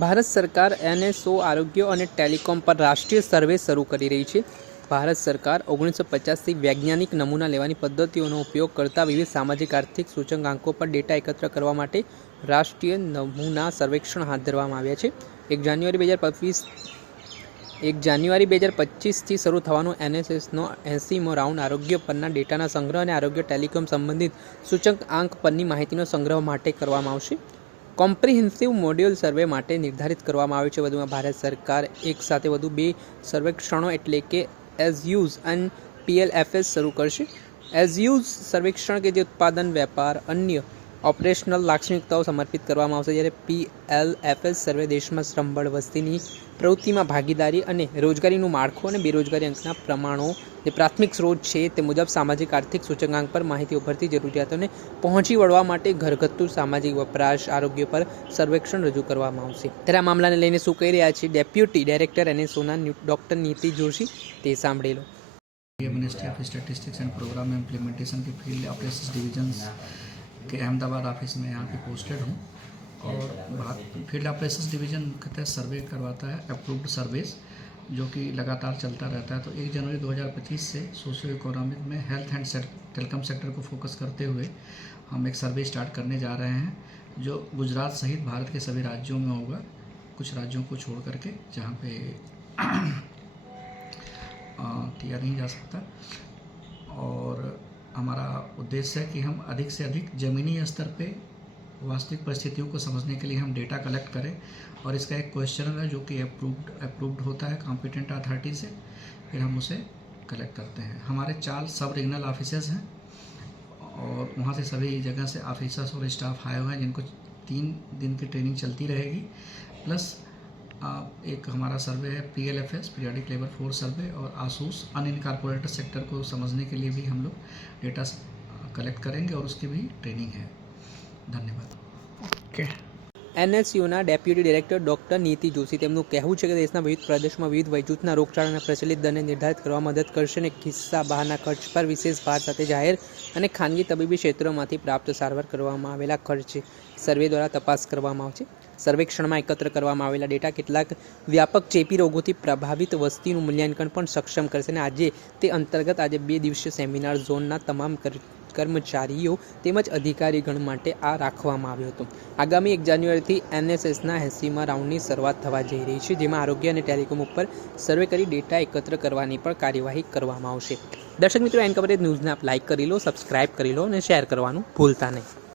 ભારત સરકાર એનએસઓ આરોગ્ય અને ટેલિકોમ પર રાષ્ટ્રીય સર્વે શરૂ કરી રહી છે. ભારત સરકાર 1950થી વૈજ્ઞાનિક નમૂના લેવાની પદ્ધતિઓનો ઉપયોગ કરતા વિવિધ સામાજિક આર્થિક સૂચકાંકો પર ડેટા એકત્ર કરવા માટે રાષ્ટ્રીય નમૂના સર્વેક્ષણ હાથ ધરવામાં આવ્યા છે. 1 જાન્યુઆરી 2025થી શરૂ થવાનો એનએસએસનો 80મો રાઉન્ડ આરોગ્ય પરના ડેટાના સંગ્રહ અને આરોગ્ય ટેલિકોમ સંબંધિત સૂચકાંક પરની માહિતીનો સંગ્રહ માટે કરવામાં આવશે. કોમ્પ્રિહેન્સિવ મોડ્યુલ સર્વે માટે નિર્ધારિત કરવામાં આવ્યું છે. વધુમાં ભારત સરકાર એક સાથે વધુ 2 સર્વેક્ષણો એટલે કે એઝયુઝ અને પીએલએફએસ શરૂ કરશે. એઝયુઝ સર્વેક્ષણ કે જે ઉત્પાદન, વેપાર, અન્ય ઓપરેશનલ લાક્ષણિકતાઓ સમર્પિત કરવામાં આવશે, જ્યારે પીએલએફએસ સર્વે દેશમાં શ્રમબળ, વસ્તીની પ્રવૃત્તિમાં ભાગીદારી અને રોજગારીનું માળખું અને બેરોજગારી અંકના પ્રમાણો જે પ્રાથમિક સ્ત્રોત છે તે મુજબ સામાજિક આર્થિક સૂચકાંક પર માહિતી ઉભરતી જરૂરિયાતોને પહોંચી વળવા માટે ઘરગથ્થુ સામાજિક વપરાશ આરોગ્ય પર સર્વેક્ષણ રજૂ કરવામાં આવશે. ત્યારે આ મામલાને લઈને શું કહી રહ્યા છે ડેપ્યુટી ડાયરેક્ટર એનએસઓના ડૉક્ટર નીતિ જોશી, તે સાંભળી લો. Ministry of statistics and programme implementation के फील्ड ऑपरेशंस डिवीजन के अहमदाबाद ऑफिस में यहाँ पे पोस्टेड हूँ और फील्ड ऑपरेशंस डिवीजन के तहत सर्वे करवाता है अप्रूव्ड सर्वेस जो कि लगातार चलता रहता है. तो 1 जनवरी 2025 से सोशियो इकोनॉमिक में हेल्थ एंड टेलीकॉम सेक्टर को फोकस करते हुए हम एक सर्वे स्टार्ट करने जा रहे हैं जो गुजरात सहित भारत के सभी राज्यों में होगा, कुछ राज्यों को छोड़ करके जहाँ पे किया नहीं जा सकता. और हमारा उद्देश्य है कि हम अधिक से अधिक ज़मीनी स्तर पे वास्तविक परिस्थितियों को समझने के लिए हम डेटा कलेक्ट करें और इसका एक क्वेश्चनर है जो कि अप्रूव्ड होता है कॉम्पिटेंट अथॉरिटी से, फिर हम उसे कलेक्ट करते हैं. हमारे 4 सब रीजनल ऑफिसेस हैं और वहाँ से सभी जगह से ऑफिसर्स और स्टाफ आए हुए हैं जिनको 3 दिन की ट्रेनिंग चलती रहेगी. प्लस एक हमारा सर्वे है PLFS periodic labour force survey और आसूस अनइनकॉर्पोरेटेड सेक्टर को समझने के लिए भी हम लोग डेटा कलेक्ट करेंगे और उसकी भी ट्रेनिंग है. धन्यवाद. ઓકે. એનએસયુના ડેપ્યુટી ડાયરેક્ટર ડૉક્ટર નીતિ જોશી, તેમનું કહેવું છે કે દેશના વિવિધ પ્રદેશમાં વિવિધ વયજૂથના રોગચાળાના પ્રચલિત દરને નિર્ધારિત કરવામાં મદદ કરશે અને કિસ્સા બહારના ખર્ચ પર વિશેષ ભાર સાથે જાહેર અને ખાનગી તબીબી ક્ષેત્રોમાંથી પ્રાપ્ત સારવાર કરવામાં આવેલા ખર્ચ સર્વે દ્વારા તપાસ કરવામાં આવશે. સર્વેક્ષણમાં એકત્ર કરવામાં આવેલા ડેટા કેટલાક વ્યાપક ચેપી રોગોથી પ્રભાવિત વસ્તીનું મૂલ્યાંકન પણ સક્ષમ કરશે અને તે અંતર્ગત 2 દિવસીય સેમિનાર ઝોનના તમામ કર્મચારીઓ તેમજ અધિકારીગણ માટે આ રાખવામાં આવ્યો હતો. આગામી 1 જાન્યુઆરીથી એનએસએસના 80મા રાઉન્ડની શરૂઆત થવા જઈ રહી છે, જેમાં આરોગ્ય અને ટેલિકોમ ઉપર સર્વે કરી ડેટા એકત્ર કરવાની પણ કાર્યવાહી કરવામાં આવશે. દર્શક મિત્રો, એન કવરેજ ન્યૂઝને આપ લાઇક કરી લો, સબસ્ક્રાઇબ કરી લો અને શેર કરવાનું ભૂલતા નહીં.